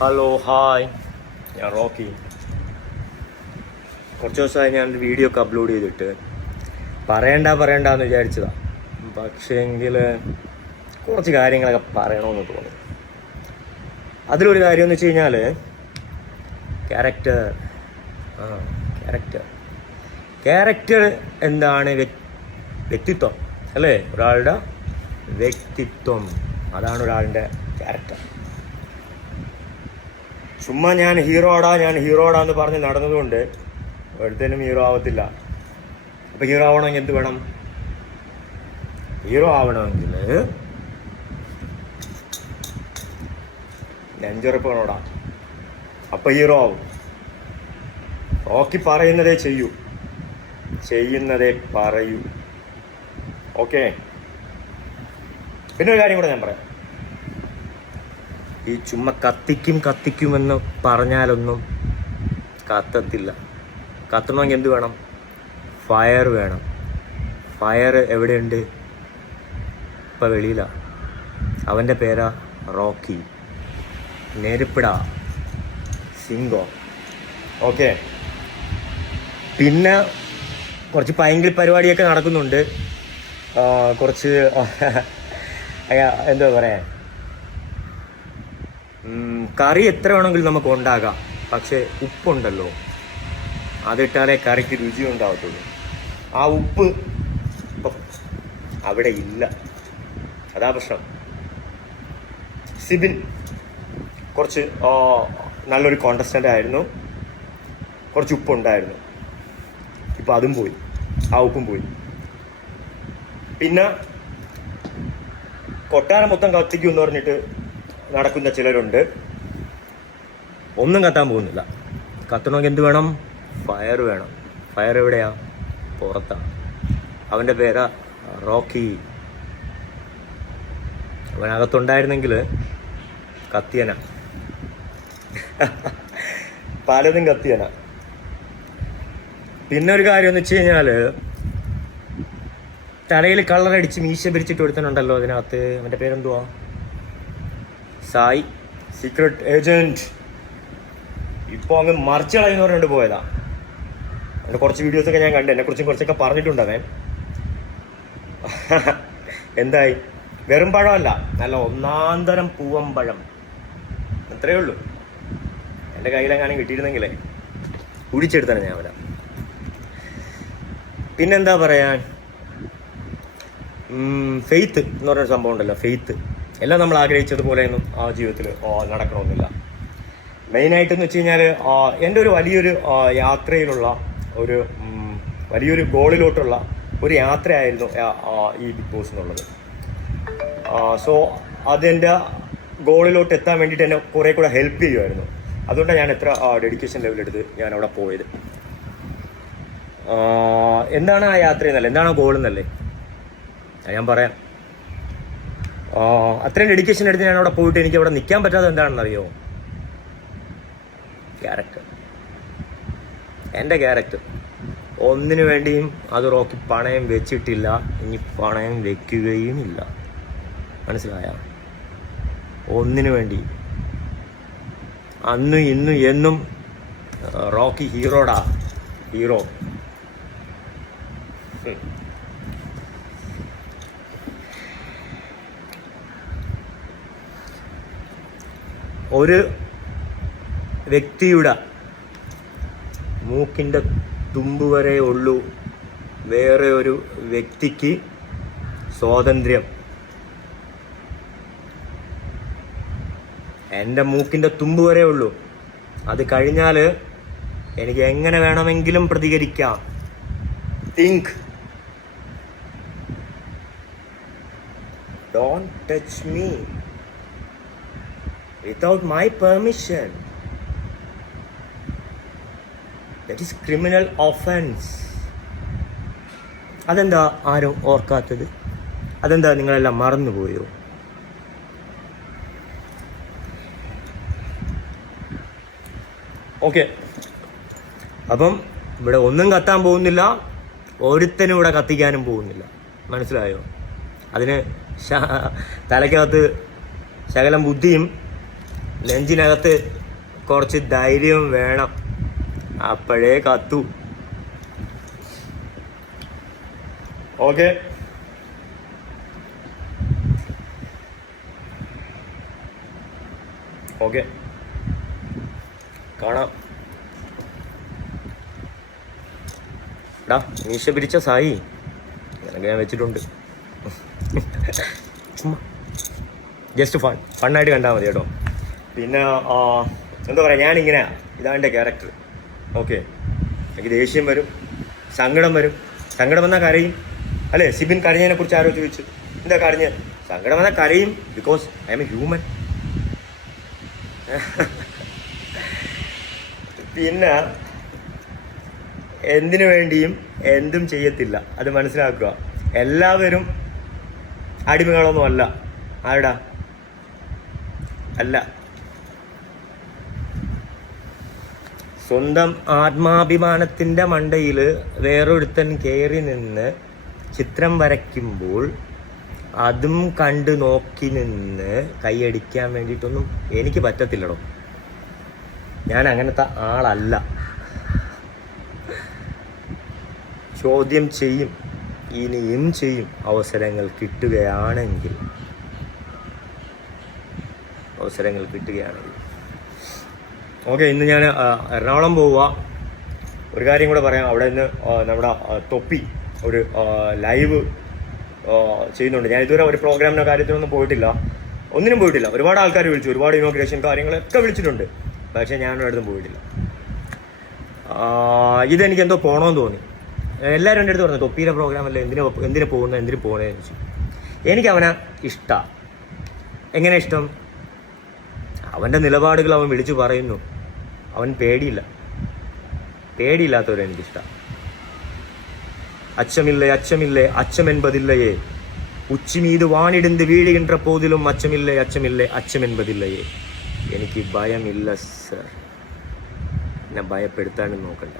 Hello hi, ഞാൻ Rocky. കുറച്ച് ദിവസമായി ഞാനൊരു വീഡിയോ ഒക്കെ അപ്ലോഡ് ചെയ്തിട്ട് പറയണ്ടെന്ന് വിചാരിച്ചതാണ്. പക്ഷേ എങ്കിൽ കുറച്ച് കാര്യങ്ങളൊക്കെ പറയണമെന്ന് തോന്നി. അതിലൊരു കാര്യം എന്ന് വെച്ച് കഴിഞ്ഞാൽ ക്യാരക്ടർ എന്താണ്? വ്യക്തിത്വം അല്ലേ? ഒരാളുടെ വ്യക്തിത്വം, അതാണ് ഒരാളുടെ ക്യാരക്ടർ. ചുമ്മാ ഞാൻ ഹീറോടാ എന്ന് പറഞ്ഞ് നടന്നതുകൊണ്ട് ഒരുത്തനും ഹീറോ ആവത്തില്ല. അപ്പം ഹീറോ ആവണമെങ്കിൽ എന്ത് വേണം? ഹീറോ ആവണമെങ്കിൽ നെഞ്ചുറപ്പ് വേണോടാ, അപ്പം ഹീറോ ആവും. റോക്കി പറയുന്നതേ ചെയ്യൂ, ചെയ്യുന്നതേ പറയൂ. ഓക്കെ. പിന്നെ ഒരു കാര്യം കൂടെ ഞാൻ പറയാം. ഈ ചുമ്മാ കത്തിക്കുമെന്ന് പറഞ്ഞാലൊന്നും കത്തത്തില്ല. കത്തണമെങ്കിൽ എന്ത് വേണം? ഫയർ വേണം. ഫയർ എവിടെയുണ്ട്? ഇപ്പം വെളിയിലാണ്. അവൻ്റെ പേരാ റോക്കി. നെരുപ്പിട സിംഗോ. ഓക്കെ. പിന്നെ കുറച്ച് പൈങ്കിൾ പരിപാടിയൊക്കെ നടക്കുന്നുണ്ട്. കുറച്ച് എന്താ പറയാ, കറി എത്ര വേണമെങ്കിലും നമുക്ക് ഉണ്ടാകാം. പക്ഷെ ഉപ്പുണ്ടല്ലോ, അതിട്ടാലേ കറിക്ക് രുചി ഉണ്ടാവത്തുള്ളൂ. ആ ഉപ്പ് ഇപ്പം അവിടെ ഇല്ല, അതാ പ്രശ്നം. സിബിൻ കുറച്ച് നല്ലൊരു കോണ്ടസ്റ്റൻ്റ് ആയിരുന്നു, കുറച്ച് ഉപ്പുണ്ടായിരുന്നു. ഇപ്പം അതും പോയി, ആ ഉപ്പും പോയി. പിന്നെ കൊട്ടാരം മൊത്തം കത്തിക്കും എന്ന് പറഞ്ഞിട്ട് നടക്കുന്ന ചിലരുണ്ട്. ഒന്നും കത്താൻ പോകുന്നില്ല. കത്തണമെങ്കിൽ എന്ത് വേണം? ഫയർ വേണം. ഫയർ എവിടെയാ? പുറത്താ. അവൻ്റെ പേരാ റോക്കി. അവനകത്തുണ്ടായിരുന്നെങ്കിൽ കത്തിയന, പലതും കത്തിയന. പിന്നെ ഒരു കാര്യം എന്ന് വെച്ച് കഴിഞ്ഞാൽ, തലയിൽ കളറടിച്ച് മീശ പിരിച്ചിട്ട് കൊടുത്തനുണ്ടല്ലോ അതിനകത്ത്. അവൻ്റെ പേരെന്തുവാ? Sai, secret agent. ഇപ്പോൾ അങ്ങ് മറിച്ച് കളയുന്ന പറഞ്ഞിട്ട് പോയതാ. അതിൻ്റെ കുറച്ച് വീഡിയോസൊക്കെ ഞാൻ കണ്ടു. എന്നെക്കുറിച്ചും കുറച്ചൊക്കെ പറഞ്ഞിട്ടുണ്ട് അവൻ. എന്തായി? വെറും പഴമല്ല, നല്ല ഒന്നാന്തരം പൂവമ്പഴം. അത്രയേ ഉള്ളൂ. എൻ്റെ കയ്യിലെങ്ങാനും കിട്ടിയിരുന്നെങ്കിലേ കുടിച്ചെടുത്താണ് ഞാൻ അവനെ. പിന്നെന്താ പറയാൻ, ഫെയ്ത്ത് എന്ന് പറഞ്ഞൊരു സംഭവം ഉണ്ടല്ലോ. ഫെയ്ത്ത് എല്ലാം നമ്മൾ ആഗ്രഹിച്ചതുപോലെയൊന്നും ആ ജീവിതത്തിൽ നടക്കണമെന്നില്ല. മെയിനായിട്ടെന്ന് വെച്ച് കഴിഞ്ഞാൽ, എൻ്റെ ഒരു വലിയൊരു യാത്രയിലുള്ള ഒരു വലിയൊരു ഗോളിലോട്ടുള്ള ഒരു യാത്രയായിരുന്നു ഈ ബിഗ് ബോസ് എന്നുള്ളത്. സോ അതെൻ്റെ ഗോളിലോട്ട് എത്താൻ വേണ്ടിയിട്ട് എന്നെ കുറേ കൂടെ ഹെൽപ്പ് ചെയ്യുമായിരുന്നു. അതുകൊണ്ടാണ് ഞാൻ എത്ര ഡെഡിക്കേഷൻ ലെവലെടുത്ത് ഞാൻ അവിടെ പോയത്. എന്താണ് ആ യാത്രയെന്നല്ലേ, എന്താണ് ആ ഗോൾ എന്നല്ലേ ഞാൻ പറയാം. അത്രയും ഡെഡിക്കേഷൻ എടുത്ത് ഞാൻ അവിടെ പോയിട്ട് എനിക്ക് അവിടെ നിൽക്കാൻ പറ്റാതെ എന്താണെന്നറിയോ? ക്യാരക്ടർ. എൻ്റെ ക്യാരക്ടർ ഒന്നിനു വേണ്ടിയും അത് റോക്കി പണയം വെച്ചിട്ടില്ല, ഇനി പണയം വെക്കുകയും ഇല്ല. മനസ്സിലായ? ഒന്നിനു വേണ്ടി അന്നും ഇന്നും എന്നും റോക്കി ഹീറോടാ, ഹീറോ. ഒരു വ്യക്തിയുടെ മൂക്കിൻ്റെ തുമ്പ് വരെ ഉള്ളൂ വേറെ ഒരു വ്യക്തിക്ക് സ്വാതന്ത്ര്യം. എൻ്റെ മൂക്കിൻ്റെ തുമ്പ് വരെ ഉള്ളൂ. അത് കഴിഞ്ഞാൽ എനിക്ക് എങ്ങനെ വേണമെങ്കിലും പ്രതികരിക്കാം. Think. Don't touch me without my permission. That is criminal offense. അതെന്താ ആരും ഓർക്കാത്തത്? അതെന്താ നിങ്ങളെല്ലാം മറന്നുപോയോ? ഓക്കെ. അപ്പം ഇവിടെ ഒന്നും കത്താൻ പോകുന്നില്ല, ഒരുത്തനും ഇവിടെ കത്തിക്കാനും പോകുന്നില്ല. മനസ്സിലായോ? അതിന് തലയ്ക്കകത്ത് ശകലം ബുദ്ധിയും നെഞ്ചിനകത്ത് കുറച്ച് ധൈര്യം വേണം, അപ്പോഴേ കത്തു. ഓക്കെ, ഓക്കെ, കാണാം. ഡാ മീശ പിരിച്ച സായി നിനക്ക് ഞാൻ വെച്ചിട്ടുണ്ട്. ചുമ്മാ ജസ്റ്റ് ഫണ്ണായിട്ട് കണ്ടാൽ മതി കേട്ടോ. പിന്നെ എന്താ പറയുക, ഞാനിങ്ങനെ ഇതാണ് എൻ്റെ ക്യാരക്ടർ. ഓക്കെ, എനിക്ക് ദേഷ്യം വരും, സങ്കടം വരും. സങ്കടം വന്നാൽ കരയും. അല്ലേ, സിബിൻ കരഞ്ഞതിനെ കുറിച്ച് ആരോ ചോദിച്ചു, എന്താ കരഞ്ഞ്? സങ്കടം വന്നാൽ കരയും, because I M A human. പിന്നെ എന്തിനു വേണ്ടിയും എന്തും ചെയ്യത്തില്ല, അത് മനസ്സിലാക്കുക. എല്ലാവരും അടിമകളൊന്നും അല്ല. ആരുടാ? അല്ല. സ്വന്തം ആത്മാഭിമാനത്തിൻ്റെ മണ്ടയിൽ വേറൊരുത്തൻ കയറി നിന്ന് ചിത്രം വരയ്ക്കുമ്പോൾ അതും കണ്ട് നോക്കി നിന്ന് കൈയടിക്കാൻ വേണ്ടിയിട്ടൊന്നും എനിക്ക് പറ്റത്തില്ലടോ. ഞാൻ അങ്ങനത്തെ ആളല്ല. ചോദ്യം ചെയ്യും, ഇനിയും ചെയ്യും, അവസരങ്ങൾ കിട്ടുകയാണെങ്കിൽ. ഓക്കെ, ഇന്ന് ഞാൻ എറണാകുളം പോവുക. ഒരു കാര്യം കൂടെ പറയാം. അവിടെ നിന്ന് നമ്മുടെ തൊപ്പി ഒരു ലൈവ് ചെയ്യുന്നുണ്ട്. ഞാൻ ഇതുവരെ ഒരു പ്രോഗ്രാമിനോ കാര്യത്തിനൊന്നും പോയിട്ടില്ല, ഒന്നിനും പോയിട്ടില്ല. ഒരുപാട് ആൾക്കാർ വിളിച്ചു, ഒരുപാട് ഇനോഗ്രേഷൻ കാര്യങ്ങളൊക്കെ വിളിച്ചിട്ടുണ്ട്, പക്ഷേ ഞാനൊരു അടുത്തും പോയിട്ടില്ല. ഇതെനിക്ക് എന്തോ പോകണമെന്ന് തോന്നി. എല്ലാവരും എൻ്റെ അടുത്ത് പറഞ്ഞു, തൊപ്പിയുടെ പ്രോഗ്രാം അല്ലേ, എന്തിനു പോകുന്നതെന്ന് ചോദിച്ചു. എനിക്ക് അവനെ ഇഷ്ടമാണ്. എങ്ങനെ ഇഷ്ടം? അവൻ്റെ നിലപാടുകൾ അവൻ വിളിച്ചു പറയുന്നു. അവൻ പേടിയില്ലാത്തവരെനിക്കിഷ്ടം. അച്ചമില്ലേ അച്ചമില്ലേ അച്ചം என்பதில்லையே, ഉച്ചി മീത് വാണിടുന്ന് വീഴുകിன்ற പോതിലും അച്ചമില്ലേ അച്ചമില്ലേ അച്ചം என்பதில்லையே. എനിക്ക് ഭയമില്ല സർ. എന്നെ ഭയപ്പെടുത്താനും നോക്കണ്ട.